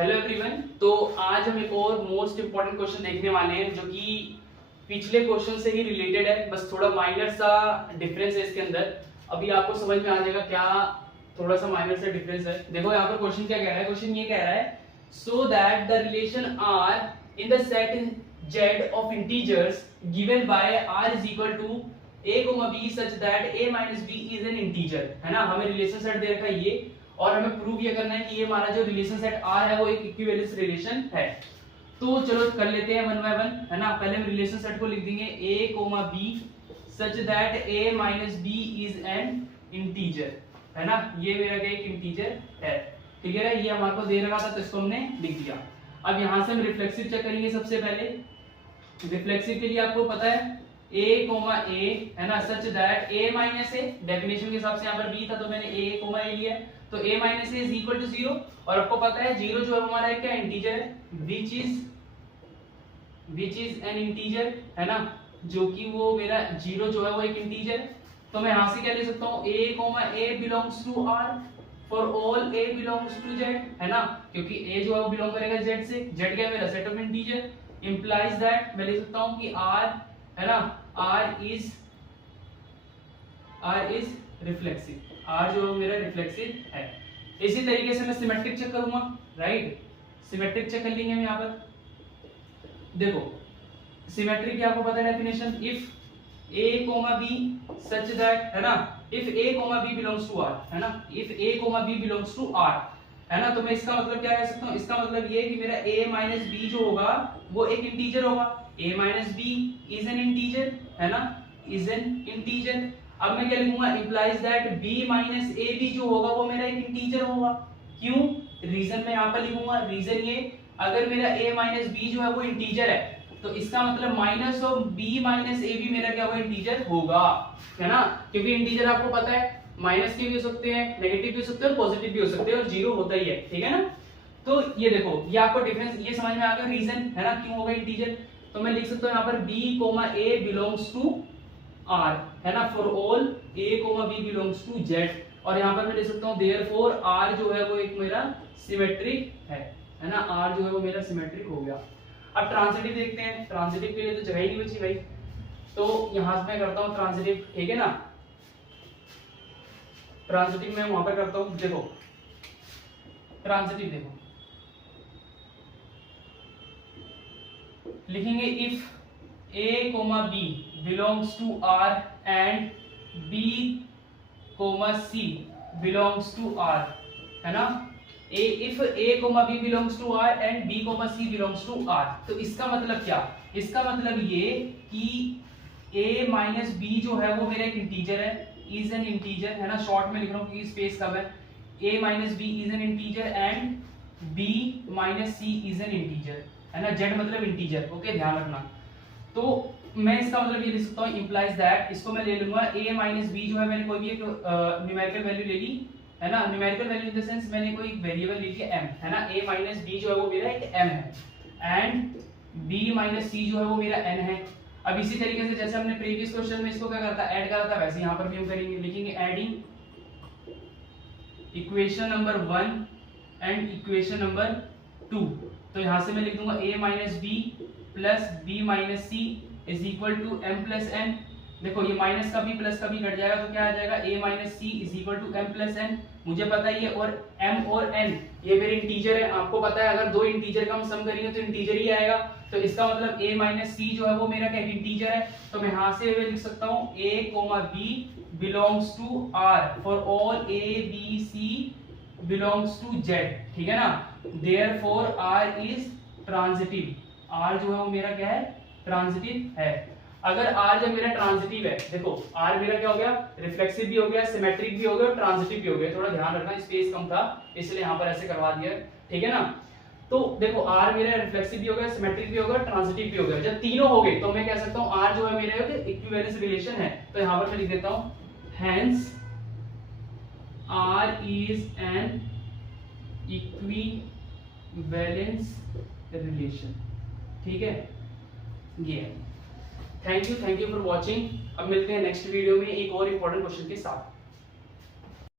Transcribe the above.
Hello everyone. तो आज हम एक और मोस्ट इंपॉर्टेंट क्वेश्चन देखने वाले हैं जो कि पिछले क्वेश्चन से ही रिलेटेड है, बस थोड़ा माइनर सा डिफरेंस है इसके अंदर। अभी आपको समझ में आ जाएगा क्या थोड़ा सा माइनर सा डिफरेंस है। देखो यहाँ पर क्वेश्चन क्या कह रहा है, क्वेश्चन ये कह रहा है so that the relation are in the set z of integers given by r is equal to a, b such that a minus b is an integer, है ना। हमें रिलेशन सेट दे रखा है ये, और हमें प्रूव ये करना है कि ये हमारा जो रिलेशन सेट R है वो एक इक्विवेलेंस रिलेशन है। तो चलो कर लेते हैं वन बाय वन, है ना। पहले हम रिलेशन सेट को लिख देंगे a, b such that a minus b is an integer, है ना। ये मेरा क्या एक इंटीजर है, क्लियर है। ये हमारे को दे रखा था तो इसको हमने लिख दिया। अब यहां से हम रिफ्लेक्सिव चेक करेंगे। सबसे पहले रिफ्लेक्सिव के लिए आपको पता है a, है ना, सच that a minus a, definition के हिसाब से यहाँ पर b था तो मैंने a लिया, तो a minus a is equal to 0। और आपको पता है 0 जो है हमारा एक क्या इंटीजर है, विच इज एन इंटीजर, है ना, जो कि वो मेरा 0 जो है वो एक इंटीजर है। तो मैं यहां से क्या ले सकता हूँ a belongs to r for all a belongs to z, है ना, क्योंकि a जो है वो बिलोंग करेगा z से। z क्या है मेरा set of integer, implies that मैं ले सकता हूँ कि r, है ना, r इज रिफ्लेक्सिव, r जो मेरा रिफ्लेक्सिव है। इसी तरीके से मैं सिमेट्रिक चेक करूंगा, राइट। सिमेट्रिक चेक कर लेंगे हम यहाँ पर। देखो सिमेट्रिक की आपको पता है definition, if a, b such that, है ना, if a, b belongs to r, है ना, if a, b belongs to r, है ना। तो मैं इसका मतलब क्या कह सकता हूँ, इसका मतलब ये कि मेरा a माइनस b जो होगा वो एक इंटीजर होगा। a minus b is an integer, है ना, इज एन इंटीजर। अब मैं क्या लिखूंगा, implies that b minus a b जो होगा वो मेरा एक इंटीजर होगा। क्यों, रीजन मैं यहाँ पर लिखूंगा। रीजन ये, अगर मेरा a माइनस बी जो है वो इंटीजर है तो इसका मतलब minus of b minus a b मेरा क्या होगा, इंटीजर होगा, है ना। क्योंकि इंटीजर आपको पता है माइनस के भी हो सकते हैं, नेगेटिव भी हो सकते हैं और पॉजिटिव भी हो सकते हैं, और जीरो होता ही है, ठीक है ना। तो ये देखो, ये आपको डिफरेंस ये समझ में आ गया, रीजन, है ना, क्यों होगा इंटीजर। तो मैं लिख सकता हूँ यहाँ पर b, a belongs to r, है ना, for all a, b belongs to z। और यहाँ पर मैं ले सकता हूँ देयरफॉर r जो है वो एक मेरा सिमेट्रिक है ना, r जो है वो मेरा सिमेट्रिक हो गया। अब ट्रांजिटिव देखते हैं। ट्रांजिटिव के लिए तो जगह ही नहीं बची भाई, तो यहां से मैं करता हूं ट्रांजिटिव, ठीक है ना। ट्रांजिटिव मैं वहां पर करता हूं। देखो ट्रांजिटिव देखो लिखेंगे if a, b belongs to r and b, c belongs to r, है ना। if a, b belongs to r and b, c belongs to r, तो इसका मतलब क्या, इसका मतलब ये कि a माइनस b जो है वो मेरा एक इंटीजर है, इज एन इंटीजर, है ना। शॉर्ट में लिख रहा हूँ क्योंकि स्पेस कम है। a minus b is an integer and b minus c is an integer, है ना। z मतलब इंटीजर, ओके, ध्यान रखना। तो मैं इसका मतलब ये लिख सकता हूँ इंप्लाइज दैट, इसको मैं ले लूंगा a माइनस b जो है मैंने कोई भी एक न्यूमेरिकल वैल्यू ले ली, है ना। Numerical value in the sense मैंने कोई वेरिएबल ले लिया m, है ना। a माइनस b जो है वो मेरा एक m है एंड b माइनस c जो है वो मेरा n है। अब इसी तरीके से जैसे हमने प्रीवियस क्वेश्चन में इसको क्या करता ऐड करा था, वैसे यहाँ पर भी हम करेंगे, लिखेंगे adding equation number 1 and equation number 2। तो यहाँ से मैं लिख दूंगा a minus b plus b minus c is equal to m plus n। देखो ये माइनस का भी प्लस का भी कट जाएगा तो क्या आ जाएगा, a minus c is equal to m plus n। मुझे पता ही है, और m और n ये मेरे इंटीजर है। आपको पता है अगर दो इंटीजर का हम सम करेंगे तो इंटीजर ही आएगा, तो इसका मतलब a माइनस सी जो है वो मेरा क्या इंटीजर है। तो मैं यहाँ से लिख सकता हूँ a, b belongs to r for all a, b, c belongs to z, ठीक है ना। Therefore r is transitive, r जो है वो मेरा क्या है, ट्रांजिटिव है। अगर r जब मेरा ट्रांजिटिव है, देखो r मेरा क्या हो गया, रिफ्लेक्सिव भी हो गया, सिमेट्रिक भी हो गया, ट्रांजिटिव भी हो गया। थोड़ा ध्यान रखना, स्पेस कम था इसलिए यहाँ पर ऐसे करवा दिया, ठीक है ना। तो देखो r मेरा रिफ्लेक्सिव भी हो गया, सिमेट्रिक भी हो गया, ट्रांजिटिव भी हो गया। जब तीनों हो गए तो मैं कह सकता हूँ r जो है मेरे इक्विवेलेंस रिलेशन है। तो यहाँ पर मैं लिख देता हूँ hence r is an equivalence relation, ठीक है। ये थैंक यू फॉर वॉचिंग। अब मिलते हैं नेक्स्ट वीडियो में एक और इंपॉर्टेंट क्वेश्चन के साथ।